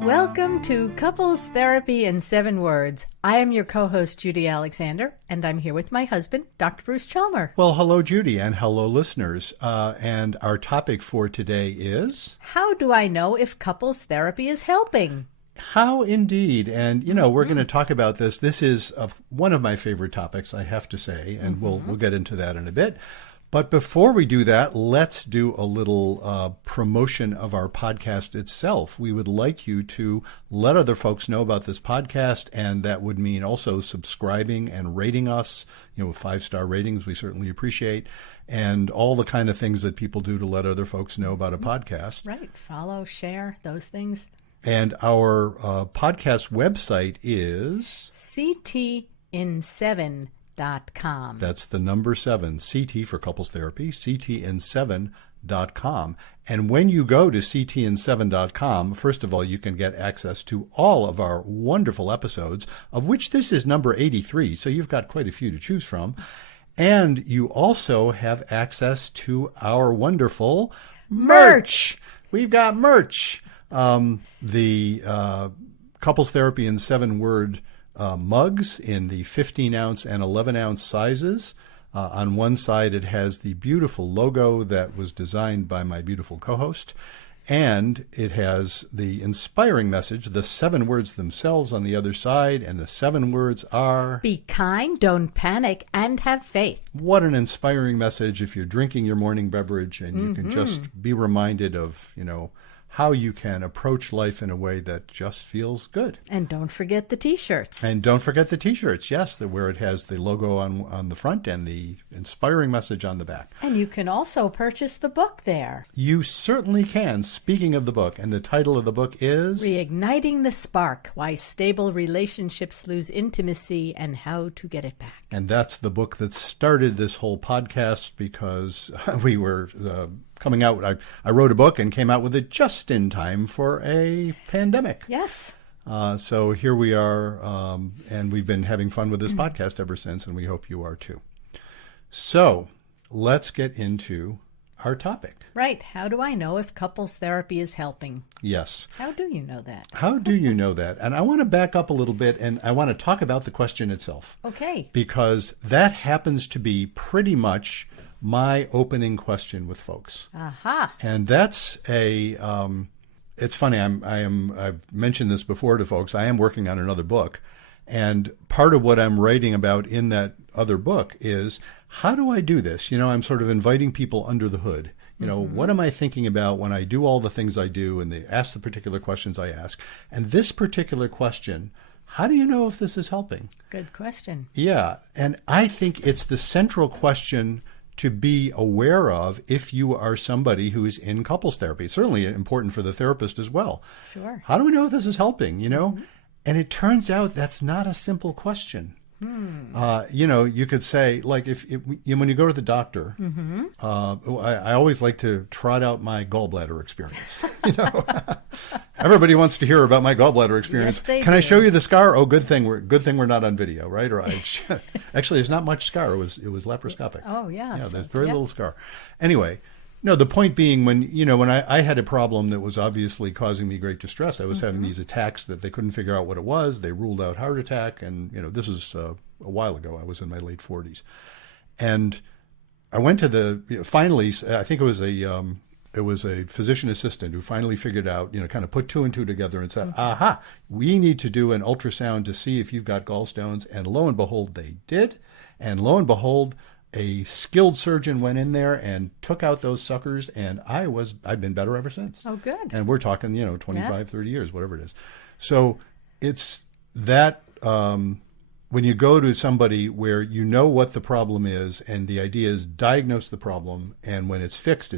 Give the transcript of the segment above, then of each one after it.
Welcome to Couples Therapy in 7 Words. I am your co-host, Judy Alexander, and I'm here with my husband, Dr. Bruce Chalmer. Well, hello, Judy, and hello, listeners. And our topic for today is... How do I know if couples therapy is helping? How indeed. And, you know, we're going to talk about this. This is one of my favorite topics, I have to say, and we'll get into that in a bit. But before we do that, let's do a little promotion of our podcast itself. We would like you to let other folks know about this podcast, and that would mean also subscribing and rating us, you know, with 5-star ratings. We certainly appreciate, and all the kind of things that people do to let other folks know about a podcast. Right. Follow, share, those things. And our podcast website is... CTin7.com. That's the number 7, CT for couples therapy, CTin7.com. And when you go to CTin7.com, first of all, you can get access to all of our wonderful episodes, of which this is number 83, so you've got quite a few to choose from. And you also have access to our wonderful merch. We've got merch. The Couples Therapy in 7-word mugs in the 15-ounce and 11-ounce sizes. On one side, it has the beautiful logo that was designed by my beautiful co-host, and it has the inspiring message, the 7 words themselves on the other side, and the 7 words are... Be kind, don't panic, and have faith. What an inspiring message if you're drinking your morning beverage and you can just be reminded of, you know, how you can approach life in a way that just feels good. And don't forget the T-shirts. And don't forget the T-shirts, yes, where it has the logo on the front and the inspiring message on the back. And you can also purchase the book there. You certainly can. Speaking of the book, and the title of the book is... Reigniting the Spark, Why Stable Relationships Lose Intimacy and How to Get It Back. And that's the book that started this whole podcast because we were... coming out, I wrote a book and came out with it just in time for a pandemic. Yes. So here we are, and we've been having fun with this podcast ever since, and we hope you are too. So let's get into our topic. Right. How do I know if couples therapy is helping? Yes. How do you know that? How do you know that? And I want to back up a little bit, and I want to talk about the question itself. Okay. Because that happens to be pretty much my opening question with folks. Aha. And that's it's funny, I've mentioned this before to folks. I am working on another book, and part of what I'm writing about in that other book is, how do I do this? You know, I'm sort of inviting people under the hood. You know, what am I thinking about when I do all the things I do and they ask the particular questions I ask? And this particular question, how do you know if this is helping? Good question. Yeah, and I think it's the central question to be aware of if you are somebody who is in couples therapy. It's certainly important for the therapist as well. Sure. How do we know if this is helping, you know? And it turns out that's not a simple question. You know, you could say, like, when you go to the doctor, I always like to trot out my gallbladder experience. You know, everybody wants to hear about my gallbladder experience. Yes, they Can do. I show you the scar? Oh, good thing we're not on video, right? Or actually, there's not much scar. It was laparoscopic. Oh, yeah. Yeah, there's very little scar. Anyway. No, the point being, when I had a problem that was obviously causing me great distress, I was having these attacks that they couldn't figure out what it was. They ruled out heart attack, and this is a while ago. I was in my late 40s, and I went to finally. I think it was a physician assistant who finally figured out, kind of put 2 and 2 together and said, "Aha, we need to do an ultrasound to see if you've got gallstones." And lo and behold, they did, and lo and behold, a skilled surgeon went in there and took out those suckers, and I've been better ever since. Oh, good. And we're talking, 25, 30 years, whatever it is. So it's that when you go to somebody where you know what the problem is, and the idea is diagnose the problem, and when it's fixed,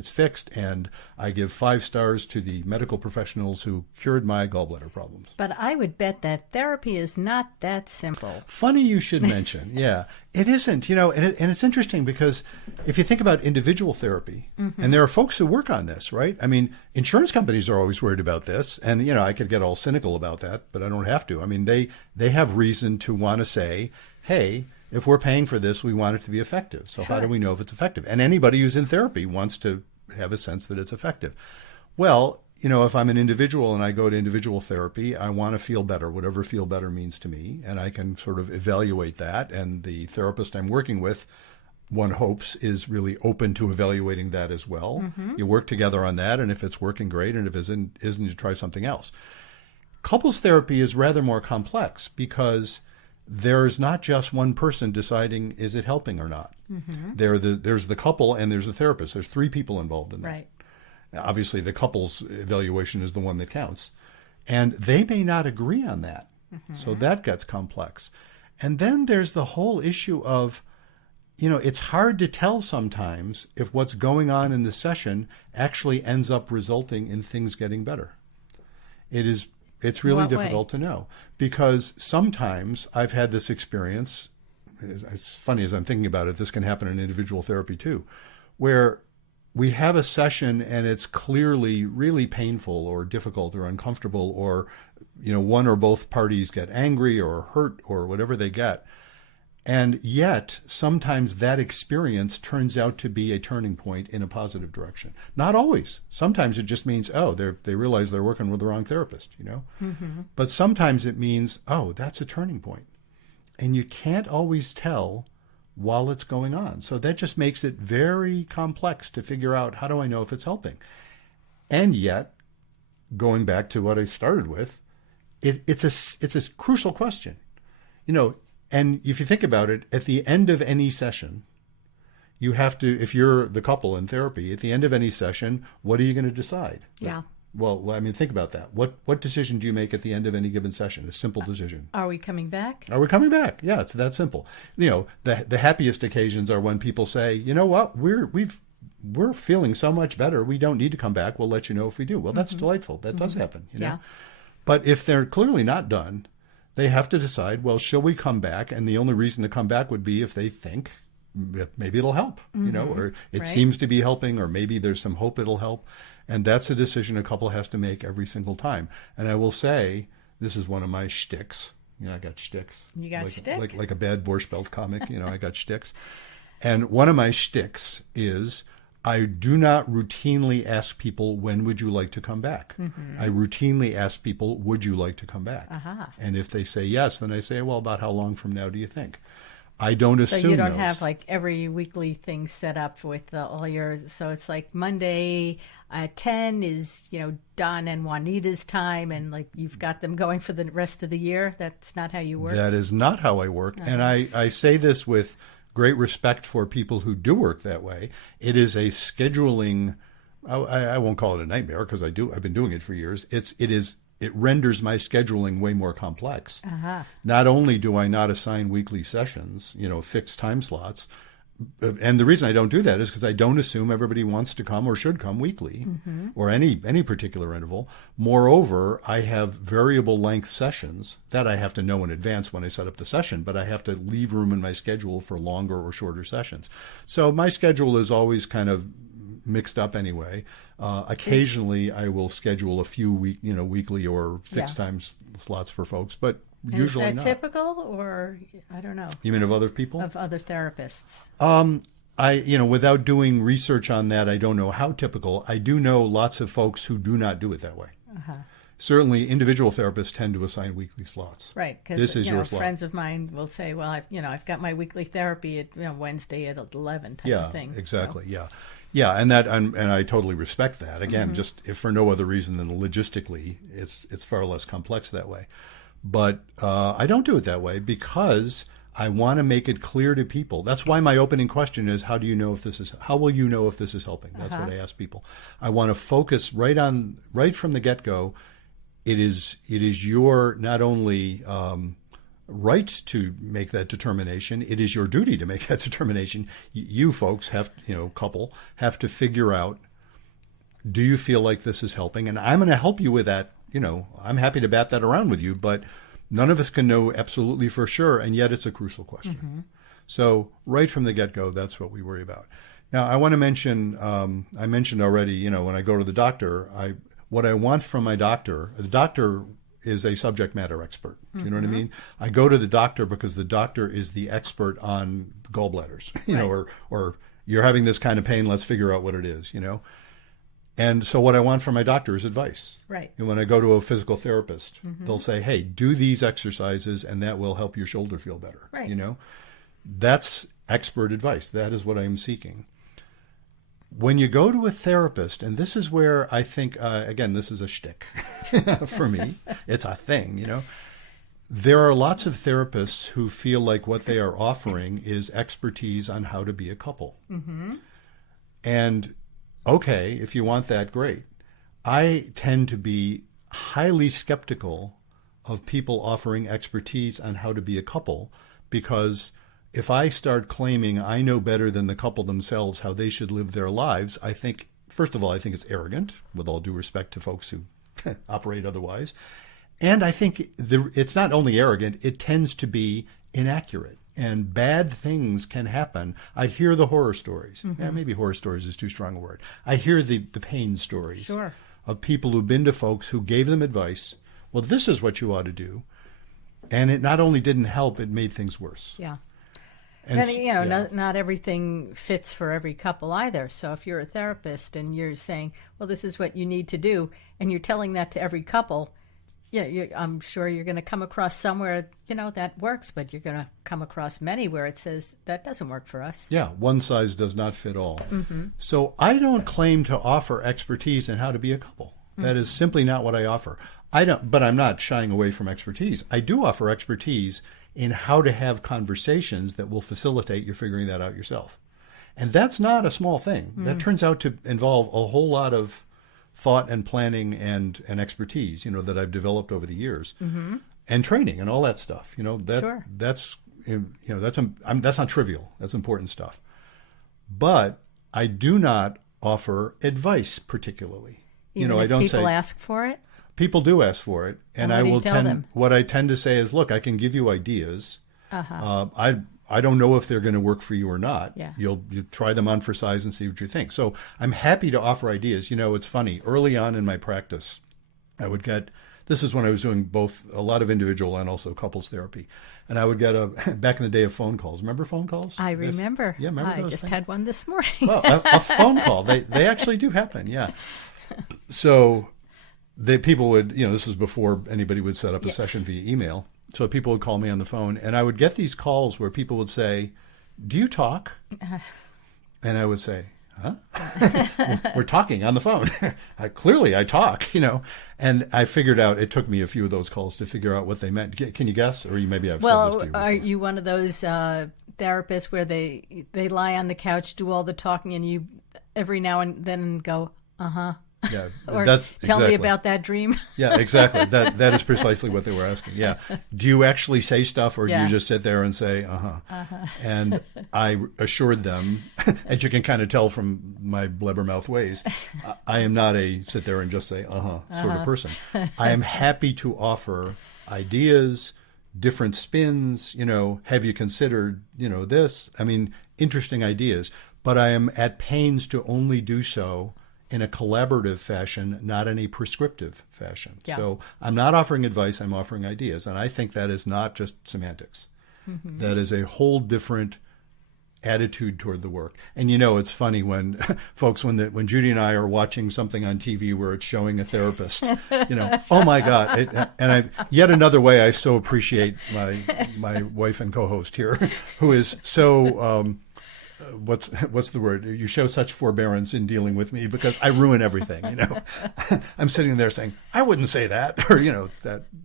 and I give 5 stars to the medical professionals who cured my gallbladder problems. But I would bet that therapy is not that simple. Funny you should mention. Yeah, it isn't, and it's interesting because if you think about individual therapy, and there are folks who work on this, right? I mean, insurance companies are always worried about this, and, I could get all cynical about that, but I don't have to. I mean, they have reason to want to say, hey, if we're paying for this, we want it to be effective. So how do we know if it's effective? And anybody who's in therapy wants to have a sense that it's effective. Well, if I'm an individual and I go to individual therapy, I want to feel better, whatever feel better means to me. And I can sort of evaluate that. And the therapist I'm working with, one hopes, is really open to evaluating that as well. You work together on that. And if it's working, great. And if it isn't, you try something else. Couples therapy is rather more complex because there's not just one person deciding, is it helping or not? There's the couple and there's a therapist. There's three people involved in that. Right. Now, obviously, the couple's evaluation is the one that counts. And they may not agree on that. So that gets complex. And then there's the whole issue of, it's hard to tell sometimes if what's going on in the session actually ends up resulting in things getting better. It's really difficult to know, because sometimes I've had this experience. It's funny, as I'm thinking about it, this can happen in individual therapy too, where we have a session and it's clearly really painful or difficult or uncomfortable, or one or both parties get angry or hurt or whatever they get. And yet, sometimes that experience turns out to be a turning point in a positive direction. Not always. Sometimes it just means, they realize they're working with the wrong therapist, But sometimes it means, that's a turning point. And you can't always tell while it's going on. So that just makes it very complex to figure out, how do I know if it's helping? And yet, going back to what I started with, it's a crucial question. And if you think about it, at the end of any session, you have to, if you're the couple in therapy, at the end of any session, what are you going to decide? Yeah. Well, think about that. What decision do you make at the end of any given session? A simple decision. Are we coming back? Are we coming back? Yeah, it's that simple. The happiest occasions are when people say, you know what, we're feeling so much better, we don't need to come back. We'll let you know if we do. Well, that's delightful. That does happen. Yeah. But if they're clearly not done, they have to decide, well, shall we come back? And the only reason to come back would be if they think maybe it'll help, or it seems to be helping, or maybe there's some hope it'll help. And that's a decision a couple has to make every single time. And I will say, this is one of my shticks. I got shticks. You got shtick? Like a bad Borscht Belt comic, I got shticks. And one of my shticks is, I do not routinely ask people, when would you like to come back? I routinely ask people, would you like to come back? And if they say yes, then I say, well, about how long from now do you think? I don't assume. So you don't those. have like every weekly thing set up with all your, so it's like Monday at 10 is, Don and Juanita's time, and like you've got them going for the rest of the year. That's not how you work? That is not how I work. And I say this with great respect for people who do work that way. It is a scheduling, I won't call it a nightmare, because I've been doing it for years. It renders my scheduling way more complex. Not only do I not assign weekly sessions, fixed time slots, and the reason I don't do that is because I don't assume everybody wants to come or should come weekly, or any particular interval. Moreover, I have variable length sessions that I have to know in advance when I set up the session, but I have to leave room in my schedule for longer or shorter sessions. So my schedule is always kind of mixed up anyway. Occasionally, I will schedule a few weekly or fixed time slots for folks, but usually not. Is that typical, or I don't know? You mean of other people? Of other therapists? Without doing research on that, I don't know how typical. I do know lots of folks who do not do it that way. Certainly, individual therapists tend to assign weekly slots. Right, because friends of mine will say, "Well, I've got my weekly therapy at Wednesday at 11 type of thing." Exactly. So. Yeah, and I totally respect that. Again, just if for no other reason than logistically, it's far less complex that way. But I don't do it that way because I want to make it clear to people. That's why my opening question is, how will you know if this is helping? That's what I ask people. I want to focus right from the get-go. It is your not only right to make that determination, it is your duty to make that determination. You folks couple have to figure out, do you feel like this is helping? And I'm going to help you with that. I'm happy to bat that around with you, but none of us can know absolutely for sure, and yet it's a crucial question. So right from the get-go, that's what we worry about. Now, I want to mention, I mentioned already, when I go to the doctor, what I want from my doctor, the doctor is a subject matter expert. Do you know what I mean? I go to the doctor because the doctor is the expert on gallbladders, you know, or you're having this kind of pain, let's figure out what it is, you know. And so what I want from my doctor is advice. Right. And when I go to a physical therapist, they'll say, hey, do these exercises and that will help your shoulder feel better. Right. You know, that's expert advice. That is what I am seeking. When you go to a therapist, and this is where I think, again, this is a shtick for me. It's a thing, you know. There are lots of therapists who feel like what they are offering is expertise on how to be a couple. And okay, if you want that, great. I tend to be highly skeptical of people offering expertise on how to be a couple, because if I start claiming I know better than the couple themselves how they should live their lives, I think, first of all, I think it's arrogant, with all due respect to folks who operate otherwise. And I think it's not only arrogant, it tends to be inaccurate. And bad things can happen. I hear the horror stories. Yeah, maybe horror stories is too strong a word. I hear the pain stories of people who've been to folks who gave them advice. Well, this is what you ought to do. And it not only didn't help, it made things worse. Yeah. And you know, not everything fits for every couple either. So if you're a therapist and you're saying, well, this is what you need to do, and you're telling that to every couple, yeah, I'm sure you're going to come across somewhere, you know, that works, but you're going to come across many where it says that doesn't work for us. Yeah, one size does not fit all. So I don't claim to offer expertise in how to be a couple. That is simply not what I offer. But I'm not shying away from expertise. I do offer expertise in how to have conversations that will facilitate you figuring that out yourself. And that's not a small thing. That turns out to involve a whole lot of thought and planning and expertise, you know, that I've developed over the years, and training and all that stuff. You know, that's not trivial. That's important stuff. But I do not offer advice particularly. Even I don't people say ask for it. People do ask for it, and what do you tell them? What I tend to say is, look, I can give you ideas. I don't know if they're going to work for you or not. Yeah. You try them on for size and see what you think. So I'm happy to offer ideas. You know, it's funny. Early on in my practice, I would get, this is when I was doing both a lot of individual and also couples therapy. And I would get back in the day of phone calls. Remember phone calls? I remember. Yeah, remember I those just things? had one this morning. Well, a phone call. They actually do happen, yeah. So people would, you know, this is before anybody would set up a session via email. So people would call me on the phone, and I would get these calls where people would say, do you talk? And I would say, huh? We're talking on the phone. Clearly I talk, you know. And I figured out, it took me a few of those calls to figure out what they meant. Can you guess? Or maybe I've said this to you before. Are you one of those therapists where they lie on the couch, do all the talking, and you every now and then go, uh-huh? Yeah, or that's tell exactly. me about that dream. Yeah, exactly. That is precisely what they were asking. Yeah. Do you actually say stuff, or do you just sit there and say, uh-huh? And I assured them, as you can kind of tell from my blabbermouth ways, I am not a sit there and just say, sort of person. I am happy to offer ideas, different spins, you know, have you considered, you know, this? I mean, interesting ideas, but I am at pains to only do so in a collaborative fashion, not in a prescriptive fashion. Yeah. So I'm not offering advice, I'm offering ideas. And I think that is not just semantics. That is a whole different attitude toward the work. And you know, it's funny when folks, when Judy and I are watching something on TV where it's showing a therapist, you know, oh my God. Yet another way I so appreciate my wife and co-host here, who is so, what's the word? You show such forbearance in dealing with me because I ruin everything, you know. I'm sitting there saying, I wouldn't say that, or, you know,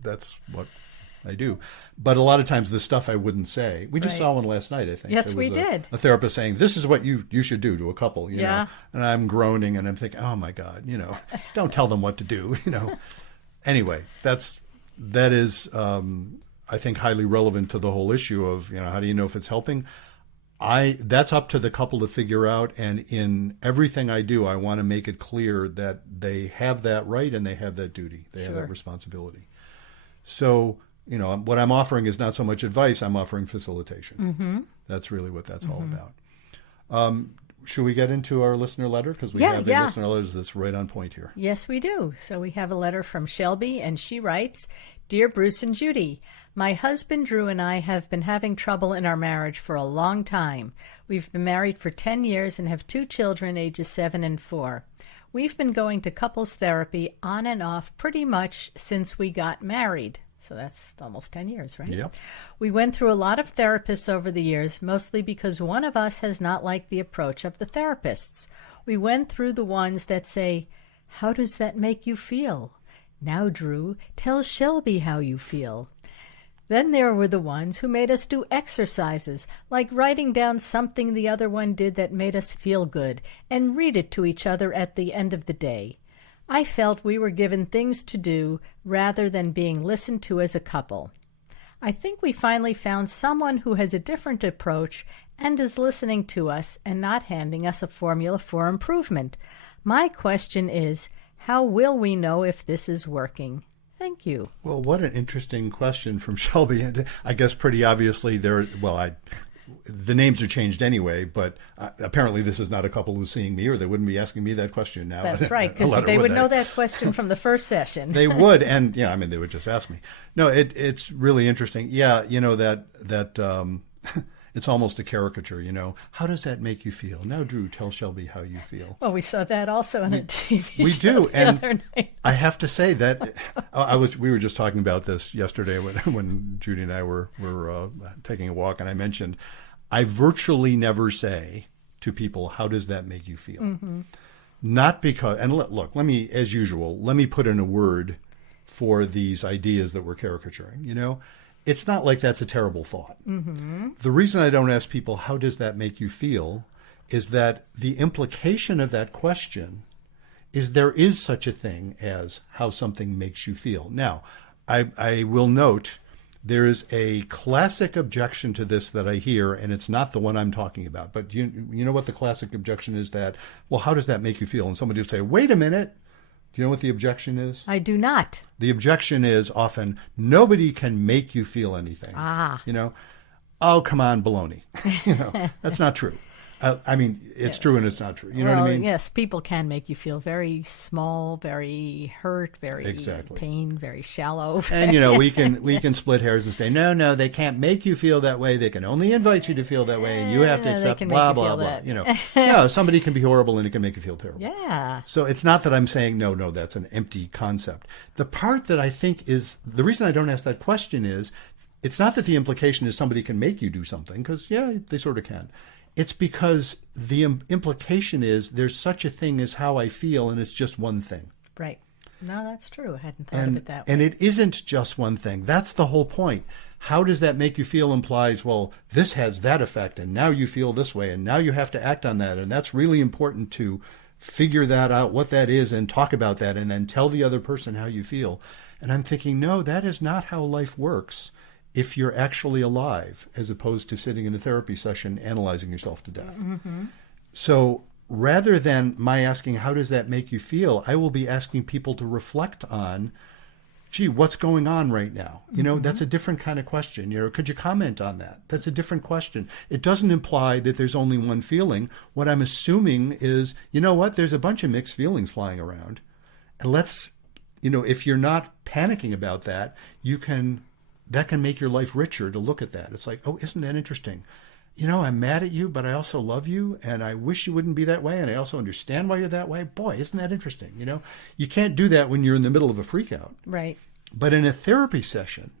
that's what I do. But a lot of times the stuff I wouldn't say. We just saw one last night, I think. Yes, we did. A therapist saying, this is what you should do to a couple, you know. And I'm groaning and I'm thinking, oh my God, you know, don't tell them what to do, you know. Anyway, that is, I think, highly relevant to the whole issue of, you know, how do you know if it's helping? That's up to the couple to figure out, and in everything I do, I want to make it clear that they have that right and they have that duty. They have that responsibility. So, you know, what I'm offering is not so much advice, I'm offering facilitation. That's really what that's all about. should we get into our listener letter? Because we have a listener letter that's right on point here. Yes, we do. So we have a letter from Shelby, and she writes, Dear Bruce and Judy, my husband Drew and I have been having trouble in our marriage for a long time. We've been married for 10 years and have 2 children, ages 7 and 4. We've been going to couples therapy on and off pretty much since we got married. So that's almost 10 years, right? Yep. We went through a lot of therapists over the years, mostly because one of us has not liked the approach of the therapists. We went through the ones that say, how does that make you feel? Now, Drew, tell Shelby how you feel. Then there were the ones who made us do exercises, like writing down something the other one did that made us feel good, and read it to each other at the end of the day. I felt we were given things to do rather than being listened to as a couple. I think we finally found someone who has a different approach and is listening to us and not handing us a formula for improvement. My question is, how will we know if this is working? Thank you. Well, what an interesting question from Shelby. And I guess pretty obviously the names are changed anyway, but apparently this is not a couple who's seeing me, or they wouldn't be asking me that question now. That's right, because they would know that question from the first session. They would, and they would just ask me. No, it's really interesting. Yeah, that it's almost a caricature. How does that make you feel? Now, Drew, tell Shelby how you feel. Well, we saw that also on a TV we show do, and I have to say that we were just talking about this yesterday when Judy and I were taking a walk, and I mentioned I virtually never say to people, how does that make you feel? Mm-hmm. Not because, and look, let me put in a word for these ideas that we're caricaturing. It's not like that's a terrible thought. Mm-hmm. The reason I don't ask people, how does that make you feel, is that the implication of that question is there is such a thing as how something makes you feel. Now, I will note there is a classic objection to this that I hear, and it's not the one I'm talking about. But you know what the classic objection is? That, well, how does that make you feel? And somebody will say, wait a minute. Do you know what the objection is? I do not. The objection is often, nobody can make you feel anything. Oh, come on, baloney. That's not true. It's true and it's not true. You know what I mean? Yes, people can make you feel very small, very hurt, very pain, very shallow. And we can split hairs and say, no, they can't make you feel that way. They can only invite you to feel that way, and you have to accept blah blah blah. No, somebody can be horrible and it can make you feel terrible. Yeah. So it's not that I'm saying no, that's an empty concept. The part that I think is the reason I don't ask that question is, it's not that the implication is somebody can make you do something, because they sort of can. It's because the implication is there's such a thing as how I feel, and it's just one thing. Right. No, that's true. I hadn't thought of it that way. And it isn't just one thing. That's the whole point. How does that make you feel implies, well, this has that effect, and now you feel this way, and now you have to act on that, and that's really important to figure that out, what that is, and talk about that, and then tell the other person how you feel. And I'm thinking, no, that is not how life works. If you're actually alive, as opposed to sitting in a therapy session analyzing yourself to death. Mm-hmm. So rather than my asking, how does that make you feel, I will be asking people to reflect on, gee, what's going on right now? That's a different kind of question. Could you comment on that? That's a different question. It doesn't imply that there's only one feeling. What I'm assuming is, there's a bunch of mixed feelings flying around. And if you're not panicking about that, that can make your life richer to look at that. It's like, oh, isn't that interesting? I'm mad at you, but I also love you, and I wish you wouldn't be that way, and I also understand why you're that way. Boy, isn't that interesting? You can't do that when you're in the middle of a freak out. Right. But in a therapy session,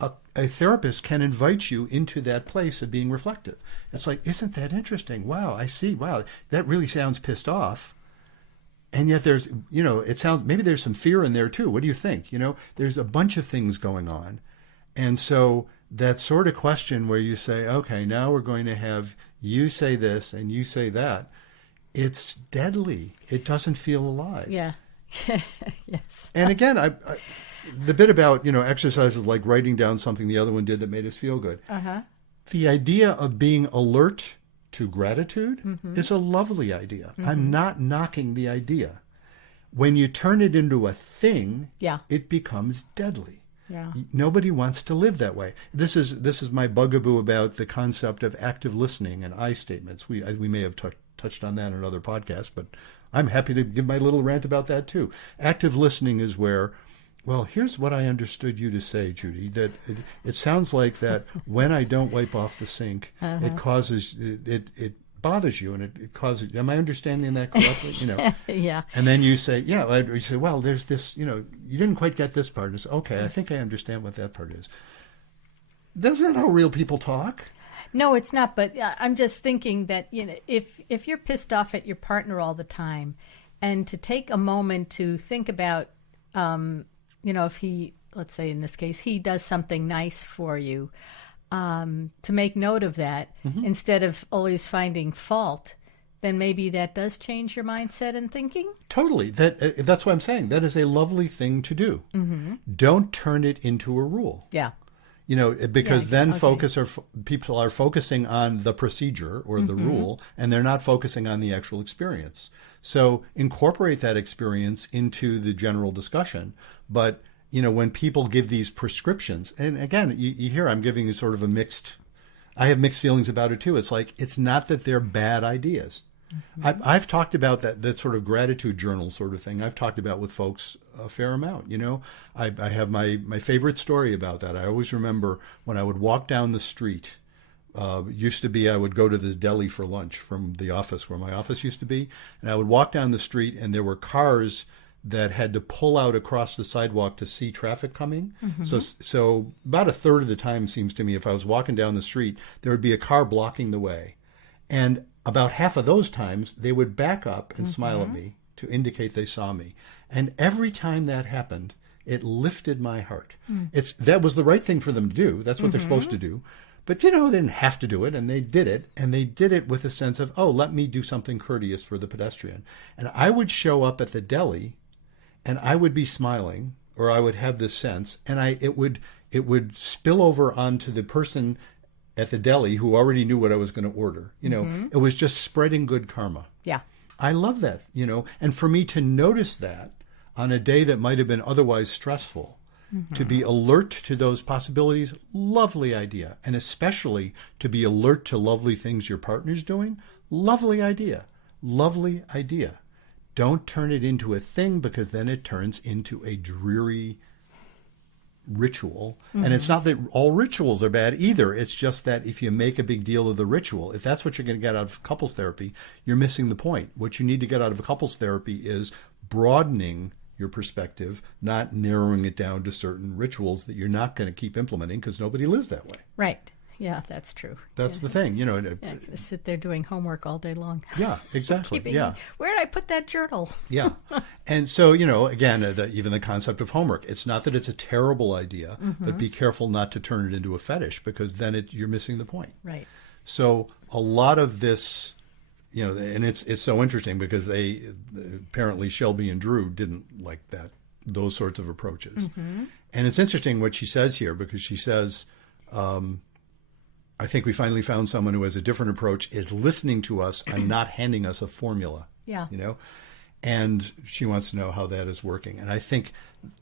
a therapist can invite you into that place of being reflective. It's like, isn't that interesting? Wow, I see. Wow, that really sounds pissed off. And yet there's, it sounds, maybe there's some fear in there too. What do you think? There's a bunch of things going on. And so that sort of question where you say, okay, now we're going to have you say this and you say that, it's deadly. It doesn't feel alive. Yeah. Yes. And again, the bit about, exercises like writing down something the other one did that made us feel good. Uh-huh. The idea of being alert to gratitude is a lovely idea. Mm-hmm. I'm not knocking the idea. When you turn it into a thing, it becomes deadly. Yeah. Nobody wants to live that way. This is my bugaboo about the concept of active listening and I statements. We may have touched on that in another podcast, but I'm happy to give my little rant about that too. Active listening is where, well, here's what I understood you to say, Judy, that it sounds like that when I don't wipe off the sink, it causes, it bothers you, and it causes, am I understanding that correctly? Yeah. And then you say, yeah, you say, well, there's this, you didn't quite get this part. It's okay, I think I understand what that part is. That's not how real people talk. No, it's not. But I'm just thinking that, if you're pissed off at your partner all the time, and to take a moment to think about, if he, let's say in this case, he does something nice for you, to make note of that instead of always finding fault, then maybe that does change your mindset and thinking. Totally. That's what I'm saying. That is a lovely thing to do. Don't turn it into a rule. Yeah. Because then people are focusing on the procedure or the rule, and they're not focusing on the actual experience. So incorporate that experience into the general discussion. But, when people give these prescriptions, and again, you hear I'm giving you sort of I have mixed feelings about it too. It's like, it's not that they're bad ideas. I've talked about that sort of gratitude journal sort of thing. I've talked about with folks a fair amount. I have my favorite story about that. I always remember when I would walk down the street. Used to be I would go to this deli for lunch from the office where my office used to be, and I would walk down the street, and there were cars that had to pull out across the sidewalk to see traffic coming. So about a third of the time, seems to me, if I was walking down the street, there would be a car blocking the way, and about half of those times, they would back up and smile at me to indicate they saw me. And every time that happened, it lifted my heart. That was the right thing for them to do. That's what they're supposed to do. But, they didn't have to do it, and they did it. And they did it with a sense of, let me do something courteous for the pedestrian. And I would show up at the deli, and I would be smiling, or I would have this sense, and it would spill over onto the person at the deli who already knew what I was going to order. It was just spreading good karma. Yeah. I love that, and for me to notice that on a day that might have been otherwise stressful, to be alert to those possibilities, lovely idea. And especially to be alert to lovely things your partner's doing, lovely idea. Lovely idea. Don't turn it into a thing, because then it turns into a dreary ritual. And it's not that all rituals are bad either. It's just that if you make a big deal of the ritual, if that's what you're going to get out of couples therapy, you're missing the point. What you need to get out of couples therapy is broadening your perspective, not narrowing it down to certain rituals that you're not going to keep implementing because nobody lives that way. Right. Yeah, that's true. That's the thing, sit there doing homework all day long. Yeah, exactly. Where did I put that journal? Yeah. And so, again, even the concept of homework, it's not that it's a terrible idea, but be careful not to turn it into a fetish, because then you're missing the point. Right. So a lot of this, and it's so interesting because apparently Shelby and Drew didn't like those sorts of approaches. And it's interesting what she says here, because she says, I think we finally found someone who has a different approach, is listening to us and not handing us a formula. Yeah. And she wants to know how that is working. And I think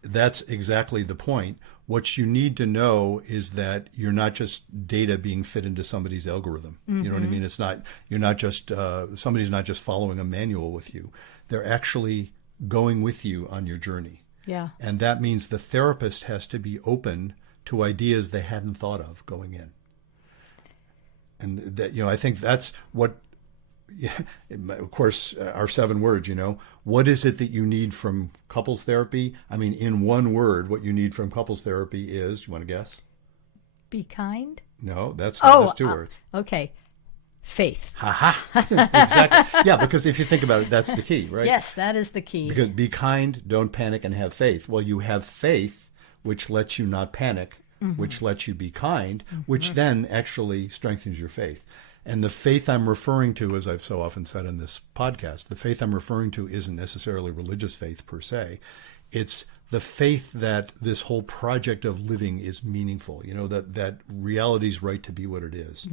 that's exactly the point. What you need to know is that you're not just data being fit into somebody's algorithm. You know what I mean? Somebody's not just following a manual with you. They're actually going with you on your journey. Yeah. And that means the therapist has to be open to ideas they hadn't thought of going in. And that, I think that's what, of course, our 7 words, what is it that you need from couples therapy? I mean, in one word, what you need from couples therapy is, you want to guess? Be kind? No, that's not just 2 words. Okay. Faith. Exactly. Yeah, because if you think about it, that's the key, right? Yes, that is the key. Because be kind, don't panic, and have faith. Well, you have faith, which lets you not panic, which lets you be kind, which then actually strengthens your faith. And the faith I'm referring to, as I've so often said in this podcast, the faith I'm referring to isn't necessarily religious faith per se. It's the faith that this whole project of living is meaningful, that reality's right to be what it is.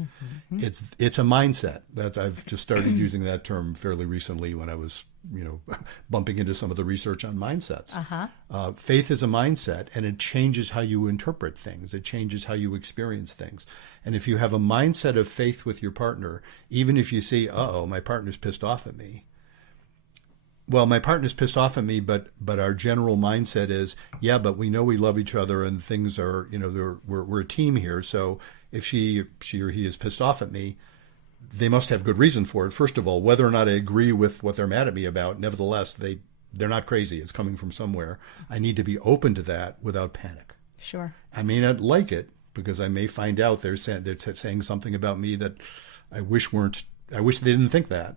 Mm-hmm. It's a mindset that I've just started using that term fairly recently when I was, bumping into some of the research on mindsets. Uh-huh. Faith is a mindset, and it changes how you interpret things. It changes how you experience things. And if you have a mindset of faith with your partner, even if you see, my partner's pissed off at me, well, my partner's pissed off at me, but our general mindset is, but we know we love each other and things are, we're a team here. So if she or he is pissed off at me, they must have good reason for it. First of all, whether or not I agree with what they're mad at me about, nevertheless, they're not crazy. It's coming from somewhere. I need to be open to that without panic. Sure. I may not like it because I may find out they're saying something about me that I wish they didn't think that,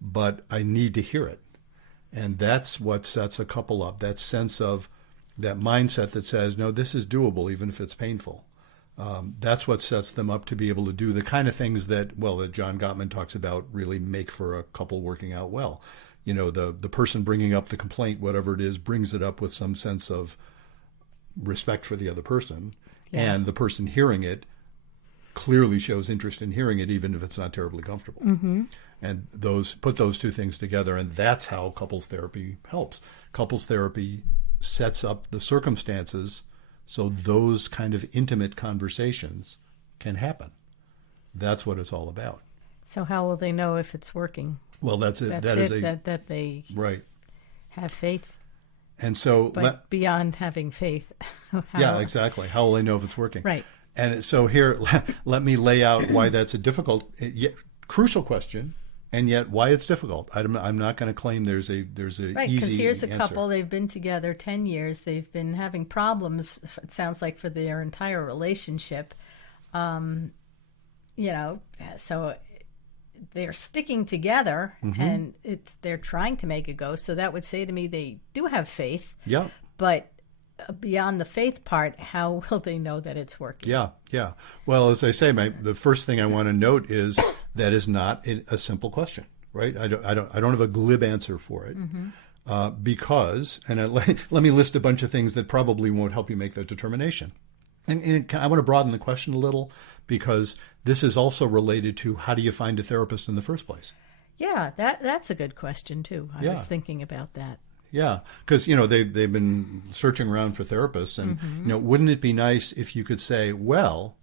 but I need to hear it. And that's what sets a couple up, that sense of that mindset that says, no, this is doable, even if it's painful. That's what sets them up to be able to do the kind of things that John Gottman talks about really make for a couple working out well. The person bringing up the complaint, whatever it is, brings it up with some sense of respect for the other person. Yeah. And the person hearing it clearly shows interest in hearing it, even if it's not terribly comfortable. Mm-hmm. And put those two things together, and that's how couples therapy helps. Couples therapy sets up the circumstances so those kind of intimate conversations can happen. That's what it's all about. So how will they know if it's working? Well, that's it. That they right. have faith. And so, but beyond having faith, exactly. How will they know if it's working? Right. And so here, let me lay out why that's a difficult, yet crucial question. And yet, why it's difficult. I'm not going to claim there's a right, easy because here's a answer. couple. They've been together 10 years. They've been having problems. It sounds like for their entire relationship. So they're sticking together, mm-hmm. and they're trying to make it go. So that would say to me they do have faith. Yeah. But beyond the faith part, how will they know that it's working? Yeah. Well, as I say, the first thing I want to note is that is not a simple question, right? I don't have a glib answer for it, mm-hmm. Because, and let me list a bunch of things that probably won't help you make that determination. And I want to broaden the question a little because this is also related to how do you find a therapist in the first place? Yeah, that's a good question too. I was thinking about that. Yeah, because they've been searching around for therapists, and mm-hmm. Wouldn't it be nice if you could say, well,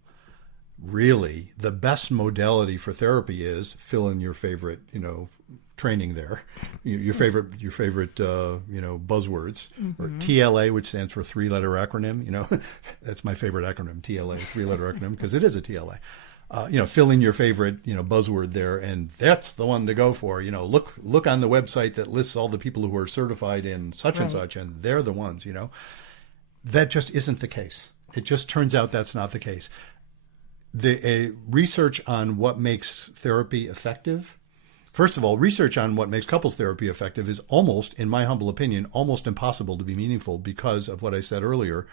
really, the best modality for therapy is fill in your favorite, training there, your favorite, buzzwords, mm-hmm. or TLA, which stands for three-letter acronym. That's my favorite acronym, TLA, three-letter acronym, because it is a TLA. Fill in your favorite, buzzword there, and that's the one to go for. Look on the website that lists all the people who are certified in such and such, and they're the ones. That just isn't the case. It just turns out that's not the case. The research on what makes therapy effective. First of all, research on what makes couples therapy effective is almost, in my humble opinion, almost impossible to be meaningful because of what I said earlier.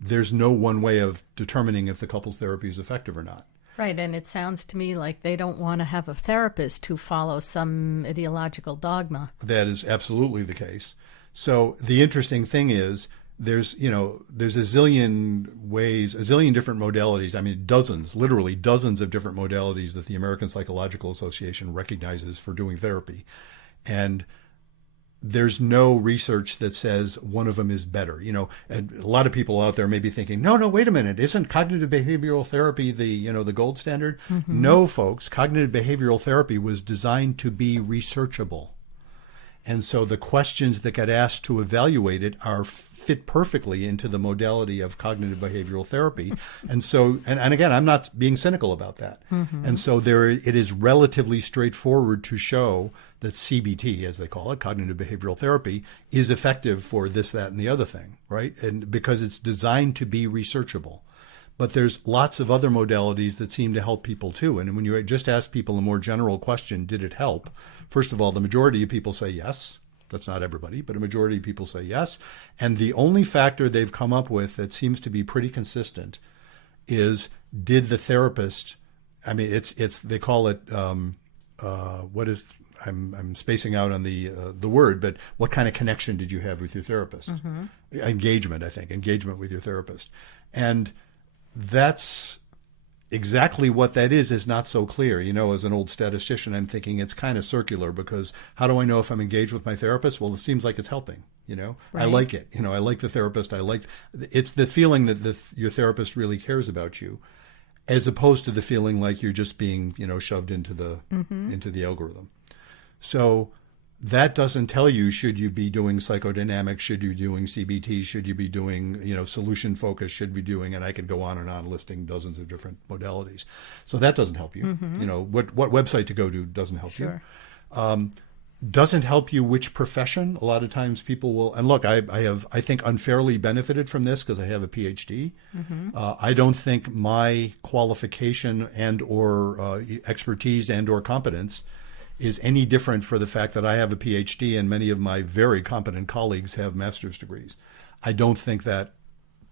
There's no one way of determining if the couples therapy is effective or not. Right, and it sounds to me like they don't want to have a therapist who follows some ideological dogma. That is absolutely the case. So the interesting thing is there's a zillion ways, a zillion different modalities. I mean, literally dozens of different modalities that the American Psychological Association recognizes for doing therapy. And there's no research that says one of them is better. And a lot of people out there may be thinking, no, wait a minute. Isn't cognitive behavioral therapy the gold standard? Mm-hmm. No, folks. Cognitive behavioral therapy was designed to be researchable. And so the questions that get asked to evaluate it fit perfectly into the modality of cognitive behavioral therapy. And so, and again, I'm not being cynical about that. Mm-hmm. And so it is relatively straightforward to show that CBT, as they call it, cognitive behavioral therapy, is effective for this, that, and the other thing, right? And because it's designed to be researchable. But there's lots of other modalities that seem to help people too. And when you just ask people a more general question, did it help? First of all, the majority of people say yes. That's not everybody, but a majority of people say yes. And the only factor they've come up with that seems to be pretty consistent is, did the therapist, I mean, they call it, I'm spacing out on the word, but what kind of connection did you have with your therapist? Engagement, I think, engagement with your therapist. And that's exactly what that is not so clear. As an old statistician, I'm thinking it's kind of circular, because how do I know if I'm engaged with my therapist? Well, it seems like it's helping. I Right. like it. I like the therapist. It's the feeling that your therapist really cares about you, as opposed to the feeling like you're just being, shoved into the algorithm. So that doesn't tell you, should you be doing psychodynamics, should you be doing CBT, should you be doing, solution focus, should be doing, and I could go on and on listing dozens of different modalities. So that doesn't help you. What website to go to doesn't help Sure. you. Doesn't help you which profession. A lot of times people will, and look, I think unfairly benefited from this because I have a PhD. I don't think my qualification and or expertise and or competence is any different for the fact that I have a PhD and many of my very competent colleagues have master's degrees. I don't think that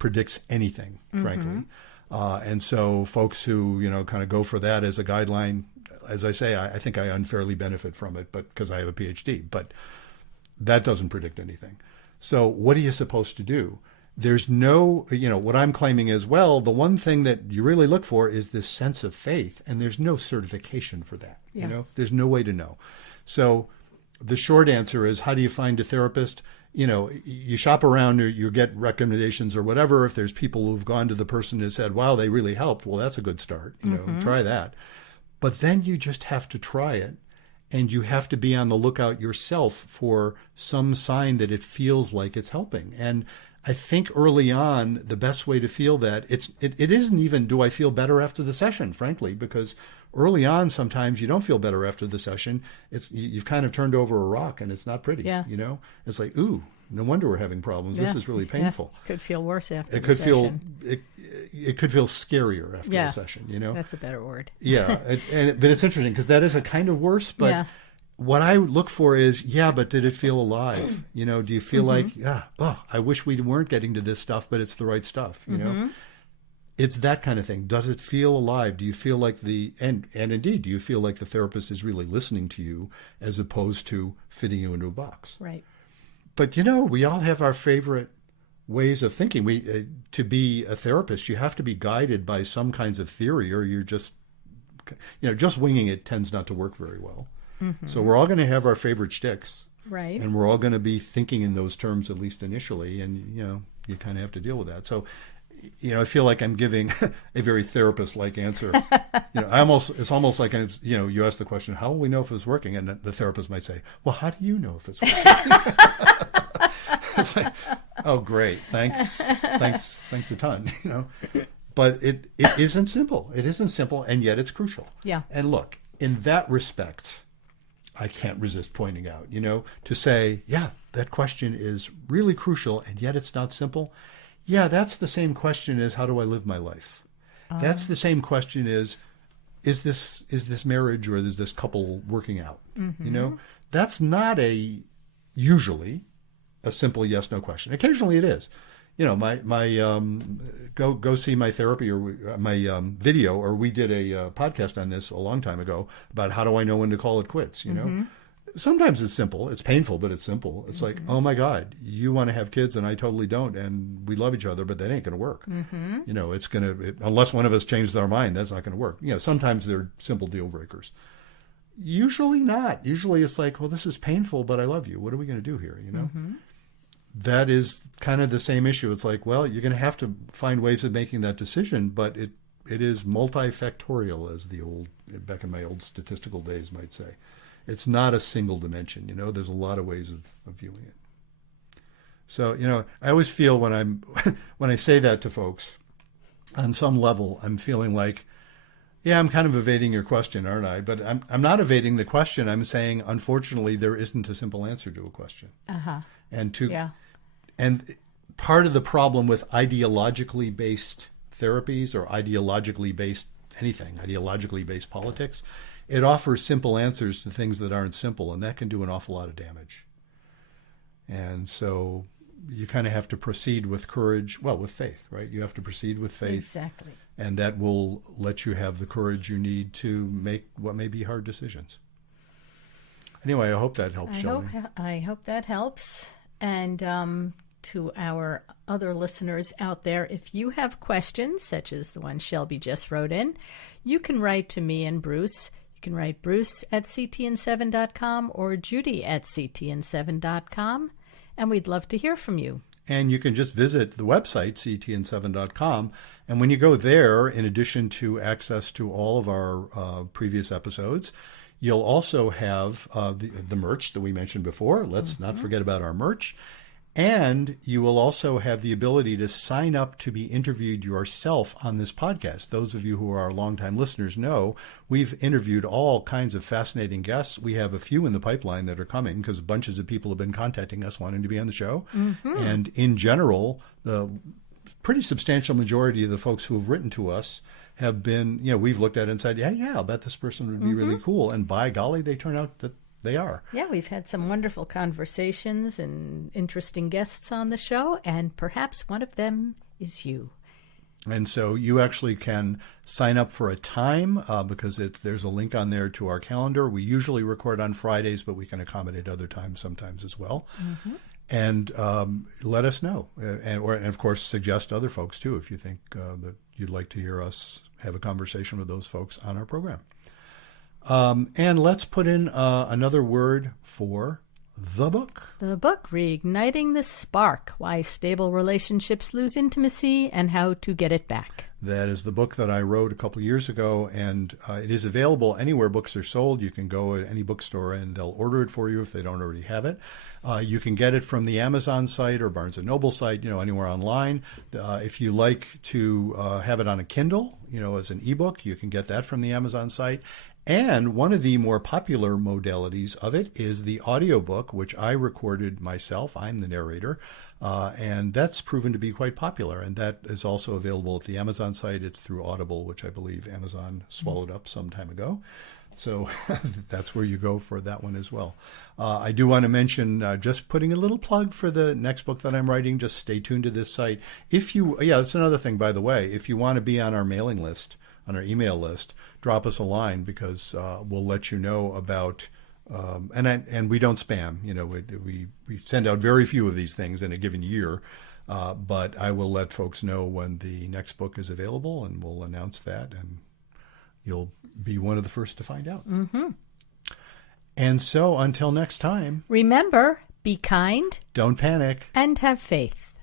predicts anything, frankly. And so folks who, kind of go for that as a guideline, as I say, I think I unfairly benefit from it, but because I have a PhD, but that doesn't predict anything. So what are you supposed to do? There's no, what I'm claiming is, well, the one thing that you really look for is this sense of faith, and there's no certification for that. Yeah. There's no way to know. So the short answer is, how do you find a therapist? You shop around, or you get recommendations or whatever. If there's people who've gone to the person and said, wow, they really helped, well, that's a good start. Try that. But then you just have to try it, and you have to be on the lookout yourself for some sign that it feels like it's helping. And I think early on, the best way to feel that, it isn't even, do I feel better after the session, frankly, because early on, sometimes you don't feel better after the session. You've kind of turned over a rock, and it's not pretty. Yeah. It's like, ooh, no wonder we're having problems. This is really painful. Yeah. Could feel worse after It the could session. it could feel scarier after Yeah. a session. That's a better word. Yeah, but it's interesting because that is a kind of worse. But Yeah. what I look for is, but did it feel alive? Do you feel like, I wish we weren't getting to this stuff, but it's the right stuff. It's that kind of thing. Does it feel alive? Do you feel like and indeed, do you feel like the therapist is really listening to you as opposed to fitting you into a box? Right. But we all have our favorite ways of thinking. To be a therapist, you have to be guided by some kinds of theory, or you're just winging it tends not to work very well. So we're all going to have our favorite shticks, Right. and we're all going to be thinking in those terms, at least initially, and you kind of have to deal with that. So I feel like I'm giving a very therapist-like answer. It's almost like you ask the question, how will we know if it's working? And the therapist might say, well, how do you know if it's working? It's like, oh, great, thanks a ton. But it isn't simple. It isn't simple, and yet it's crucial. Yeah. And look, in that respect, I can't resist pointing out, to say, that question is really crucial, and yet it's not simple. Yeah, that's the same question as, how do I live my life? That's the same question as, is this marriage or is this couple working out? That's not usually a simple yes/no question. Occasionally it is. My go see my therapy or my video, or we did a podcast on this a long time ago about how do I know when to call it quits. Sometimes it's simple. It's painful, but it's simple. It's like, oh my God, you want to have kids and I totally don't, and we love each other, but that ain't going to work. It's going to, unless one of us changes our mind, that's not going to work. Sometimes they're simple deal breakers. Usually not. Usually it's like, well, this is painful, but I love you. What are we going to do here? That is kind of the same issue. It's like, well, you're going to have to find ways of making that decision, but it is multifactorial, as back in my old statistical days might say. It's not a single dimension, there's a lot of ways of viewing it. So, I always feel when I say that to folks, on some level, I'm feeling like, I'm kind of evading your question, aren't I? But I'm not evading the question. I'm saying, unfortunately, there isn't a simple answer to a question. And part of the problem with ideologically based therapies or ideologically based anything, ideologically based politics, it offers simple answers to things that aren't simple, and that can do an awful lot of damage. And so you kind of have to proceed with courage, with faith, right? You have to proceed with faith. Exactly. And that will let you have the courage you need to make what may be hard decisions. Anyway, I hope that helps, Shelley. I hope that helps. And to our other listeners out there, if you have questions, such as the one Shelby just wrote in, you can write to me and Bruce. You can write Bruce at ctn7.com or Judy at ctn7.com, and we'd love to hear from you. And you can just visit the website, ctn7.com. And when you go there, in addition to access to all of our previous episodes, you'll also have the merch that we mentioned before. Let's not forget about our merch. And you will also have the ability to sign up to be interviewed yourself on this podcast. Those of you who are our longtime listeners know we've interviewed all kinds of fascinating guests. We have a few in the pipeline that are coming because bunches of people have been contacting us wanting to be on the show. And in general, the pretty substantial majority of the folks who have written to us have been, we've looked at it and said, yeah, I'll bet this person would be really cool. And by golly, they turn out that they are. Yeah, we've had some wonderful conversations and interesting guests on the show, and perhaps one of them is you. And so you actually can sign up for a time because there's a link on there to our calendar. We usually record on Fridays, but we can accommodate other times sometimes as well. And let us know. And of course, suggest other folks, too, if you think that you'd like to hear us have a conversation with those folks on our program. And let's put in another word for the book. The book, Reigniting the Spark, Why Stable Relationships Lose Intimacy and How to Get It Back. That is the book that I wrote a couple of years ago, and it is available anywhere books are sold. You can go at any bookstore and they'll order it for you if they don't already have it. You can get it from the Amazon site or Barnes & Noble site, anywhere online. If you like to have it on a Kindle, as an ebook, you can get that from the Amazon site. And one of the more popular modalities of it is the audiobook, which I recorded myself. I'm the narrator. And that's proven to be quite popular. And that is also available at the Amazon site. It's through Audible, which I believe Amazon swallowed up some time ago. So that's where you go for that one as well. I do want to mention, just putting a little plug for the next book that I'm writing. Just stay tuned to this site. That's another thing, by the way. If you want to be on our mailing list, on our email list, drop us a line because we'll let you know about, and we don't spam. We send out very few of these things in a given year, but I will let folks know when the next book is available, and we'll announce that, and you'll be one of the first to find out. And so until next time, remember, be kind, don't panic, and have faith.